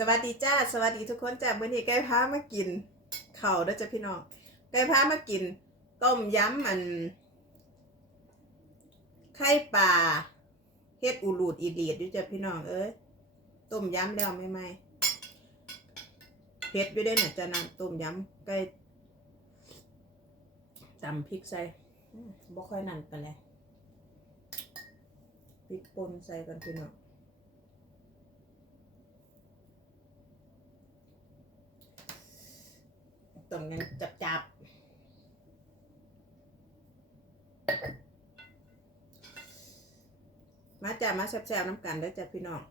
สวัสดีจ้าสวัสดีทุกคนจ้ามื่อนี้ไก่พามากินเข้าด้อจ้ะพี่น้องไก่พามากิน ต้มยำอันไข่ปลาเฮ็ดอูรูดอีเดียดอยู่จ้ะพี่น้องเอ้ยต้มยำแล้วไม่ไหมเผ็ดอยู่ด้อน่ะจ้ะน้ำต้มยำไก่ตำพริกใส่อืมบ่ค่อยนั่นปานใดพริกป่นใส่กันพี่น้อง ต้มกันจับจับมาจ้ามาแซ่บๆน้ำกันได้จ้ะพี่น้อง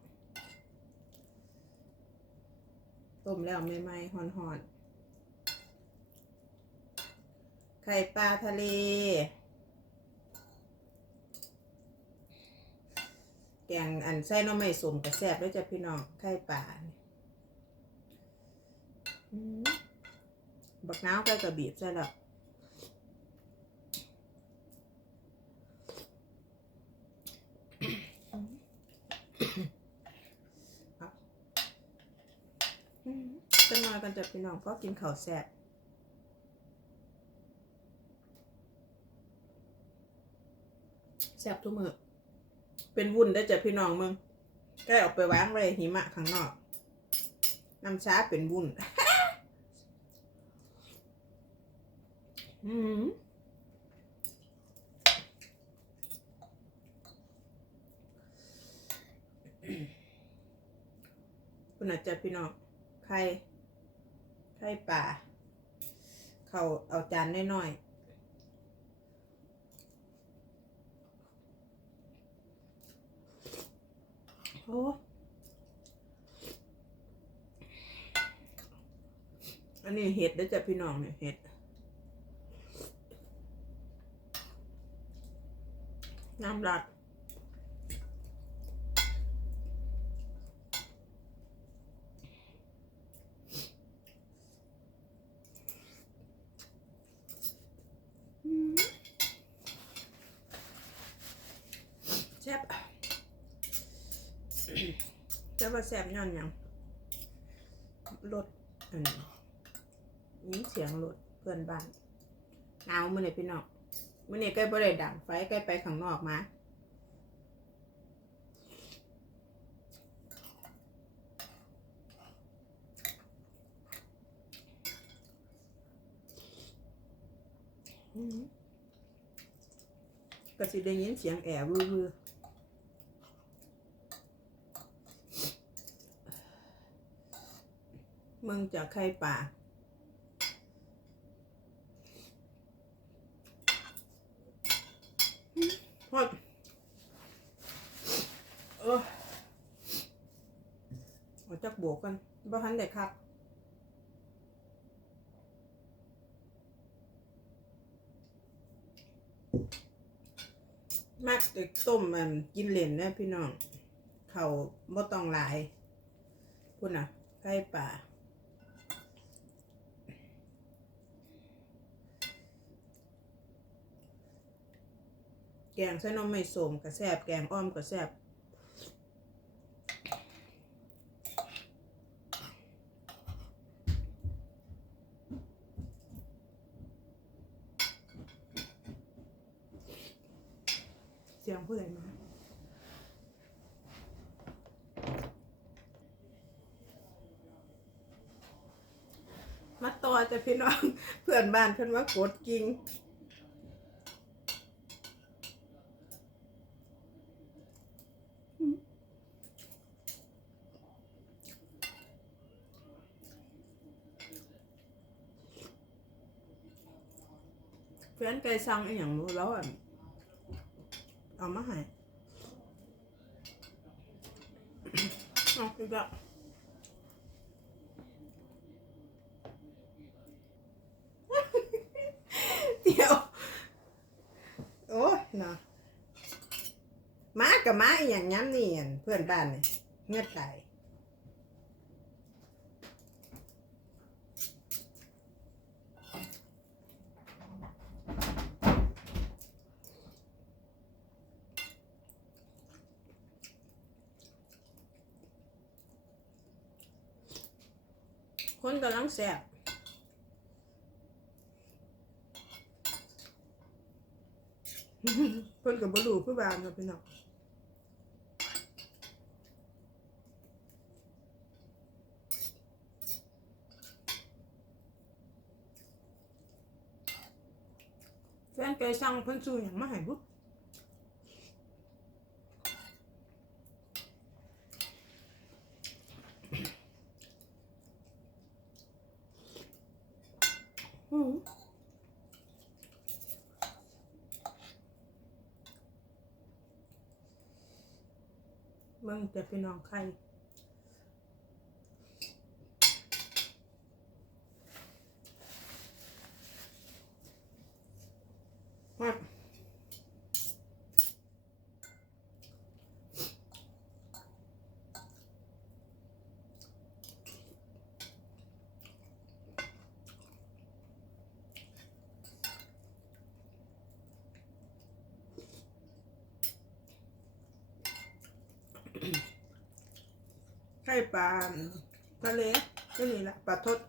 ต้มแล้วใหม่ๆหอนๆ ไข่ปลาทะเล แกงอันไส้น้ำไม่สมกับแซ่บด้วยจ้ะพี่น้อง ไข่ปลาอืม บักน้าวใกล้กระบีบใช่แล้วเอาอืมจะนอนกันจะพี่น้องเพราะกินข้าวแซ่บแซ่บทุกมือเป็นวุ่นได้จ้ะพี่น้องมึงใกล้ออกไปวางไว้หิมะข้างนอก น้ำชาเป็นวุ่น คุณอาจจะพี่น้องไข่ไข่ป่า เขาเอาจานน้อยๆโอ้อันนี้เห็ดด้อจ้ะพี่น้องเนี่ยเห็ด น้ำรัดอืมแซ่บจะมาแซ่บย้อนหยังรถอันนี้ยินเสียงรถเพื่อนบ้านหนาวมือไหนพี่น้อง มื่อนี้ใกล้บ่ได้ดังไฟใกล้ไปข้างนอกมาก็สิได้ยินเสียงแอร์วือมึงจะไข่ป่า ฮอดเออเอาจัก โบกกันบ่ทันได้ครับมักตึกต้มมันกินเหลนนะพี่น้อง เขาบ่ต้องหลายพุ่นน่ะไข่ป่าแกงใส่น้ำไม่สมกระแซบแกงอ้อมกระแซบ สียงผู้ใดมามาต่อจะพี่น้อง เพื่อนบ้านเพื่อนว่ากดกิ่งแฟนไก่สั่งอีหย่างรู้แล้วอะ เอามาให้เอาอีกแล้วเดี๋ยวโอ้ยเนาะมากับมาอหย่างย้ำนี่อั่นเพื่อนบ้านเนี่ยเงือดไห กำลังแสบเพิ่นกับบรูคือบานกับพี่น้องแฟนแกสั่งเพิ่นซื้ออย่างมาให้บุอืม มึงจะเป็นน้องใคร ปลาทะเลก็นี่ละปลาทด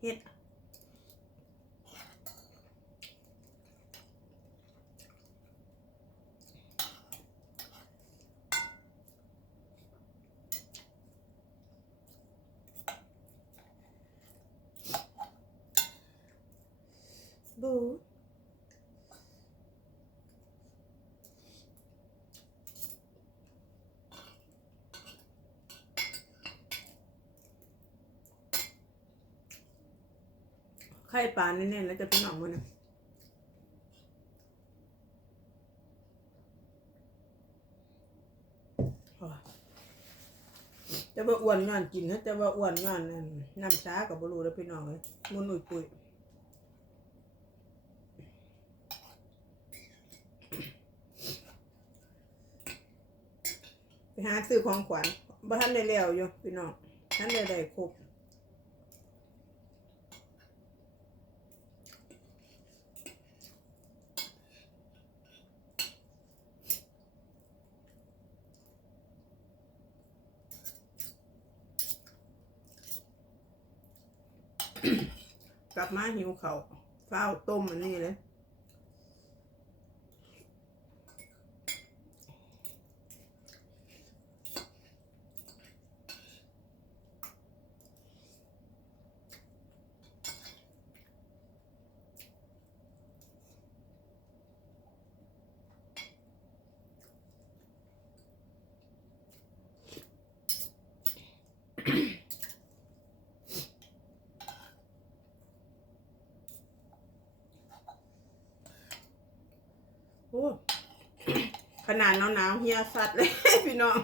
เห็ด บู ไข่ปลาแน่ๆแล้วจะเป็นหนองมันนะจะว่าอ้วนงานกินถ้าจะว่าอ้วนงานนั่นน้ำชากับบรูแล้วพี่น้องเลยมุนอุ่ยปุยไปหาซื้อของขวัญบ่ทันได้แล้วอยู่พี่น้องทันได้ได้ครบ กลับมาหิวเขาวฟ้าวต้มอันนี้เลย โอ้ ขนาดหนาวๆเฮียสัตว์เลยพี่น้อง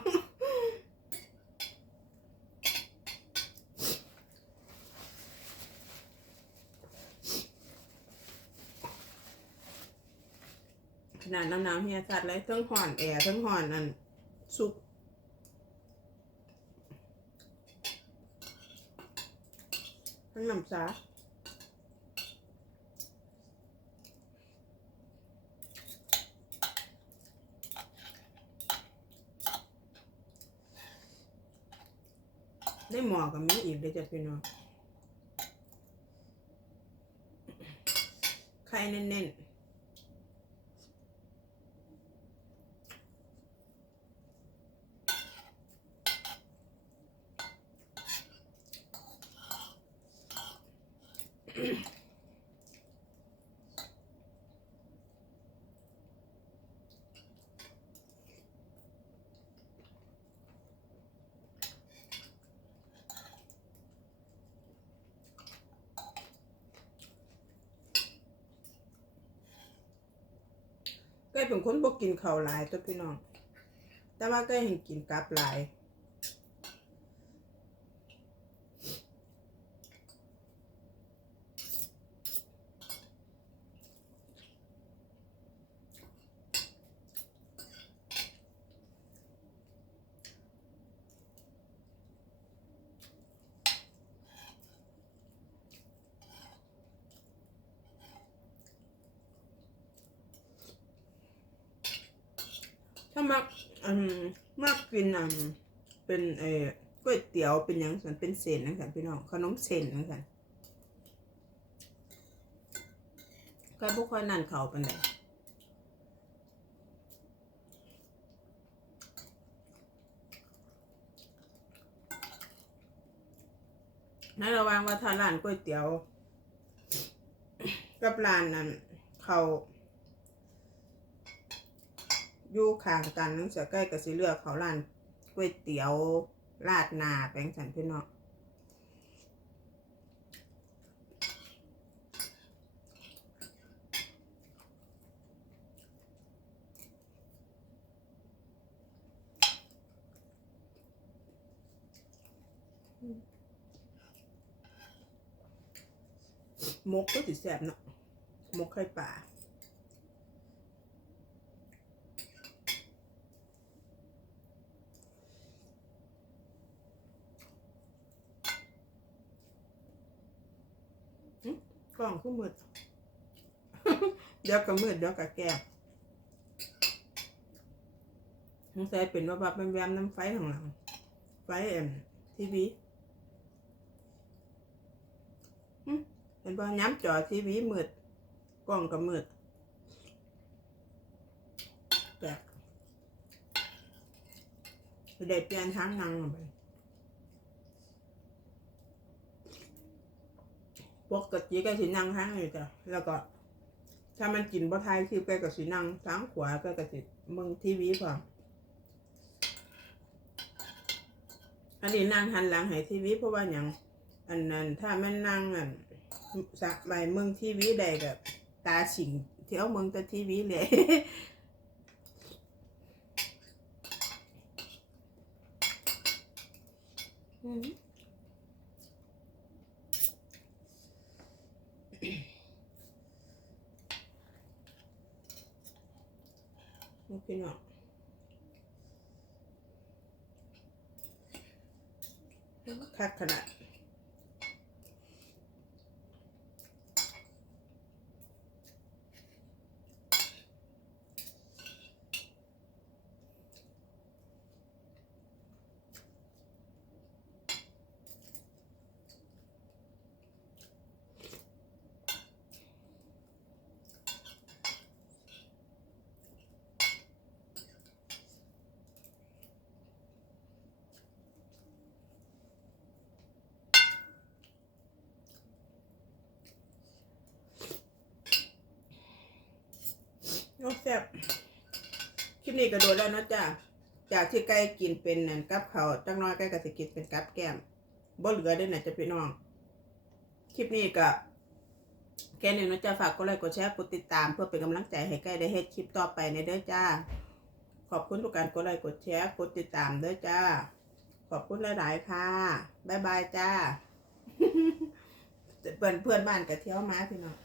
ขนาดหนาวๆเฮียสัตว์เลยทั้งห่อนแอร์ทั้งห่อนนั่นซุปทั้งน้ำซา หมอกับมีอีกเลยจ้ะพี่น้องไข่แน่นๆ กเป็นคนบ่กินข้าวหลายตัวพี่น้อง แต่ว่าก็เห็นกินกับหลาย ถ้ามักอืมมากกินอืมเป็นเอ่อก๋วยเตี๋ยวเป็นยังสันเป็นเส้นนั่นสันพี่น้องขนมเส้นนั่นสันก็บ่ค่อยนั่นเขาปานใดในระหว่างว่าถ้าร้านก๋วยเตี๋ยว กับร้านนั้นเขา อยู่ข้างกันนั่นจะใกล้กับสิเลือกเขาร้านก๋วยเตี๋ยวราดหนาแปงสันพี่น้องมกก็สิแสบเนาะมกไข่ป่า กล้องคือมืดเดี๋ยวก็มืดเดี๋ยวก็แก้มสงสัยเป็นว่าบับแวมๆน้ำไฟข้างหลัง ไฟเอ็มทีวีเห็นป่ะย้ำจอทีวีมืดกล้องก็มืดแปลกได้เปลี่ยนทางนั่งไป ป กติก็สินั่งทางนี้จ้ะแล้วก็ ถ้ามันกินบ่ทายคือก็สินั่งทางขวาก็ก็สิเบิ่งทีวีพร้อมอันนี้นั่งหันหลังให้ทีวีเพราะว่าหยังอันนั้นถ้ามันนั่งอันสักใบมืองทีวีได้ก็ตาสิงเที่ยวมืองแต่ทีวีเลยอืม นี่พี่น้องคักขนาด โอ้แซ่บคลิปนี้ก็โดนแล้วนะจ้ะจากที่ไก่กินเป็นนั่นกับเขาวจังน้อยไก่ก็สิกินเป็นกับแก้มบ่เหลือได้นะจะพี่น้อง คลิปนี้ก็แค่นี้นะจ้ะฝากกดไลค์กดแชร์กดติดตามเพื่อเป็นกำลังใจให้ไก่ได้เฮ็ดคลิปต่อไปในเด้อจ้า ขอบคุณทุกการกดไลค์กดแชร์กดติดตามเด้อจ้า ขอบคุณหลาย ๆ ค่ะบ๊ายบายจ้าเพื่อนเพื่อนบ้านก็เที่ยวมาพี่น้อง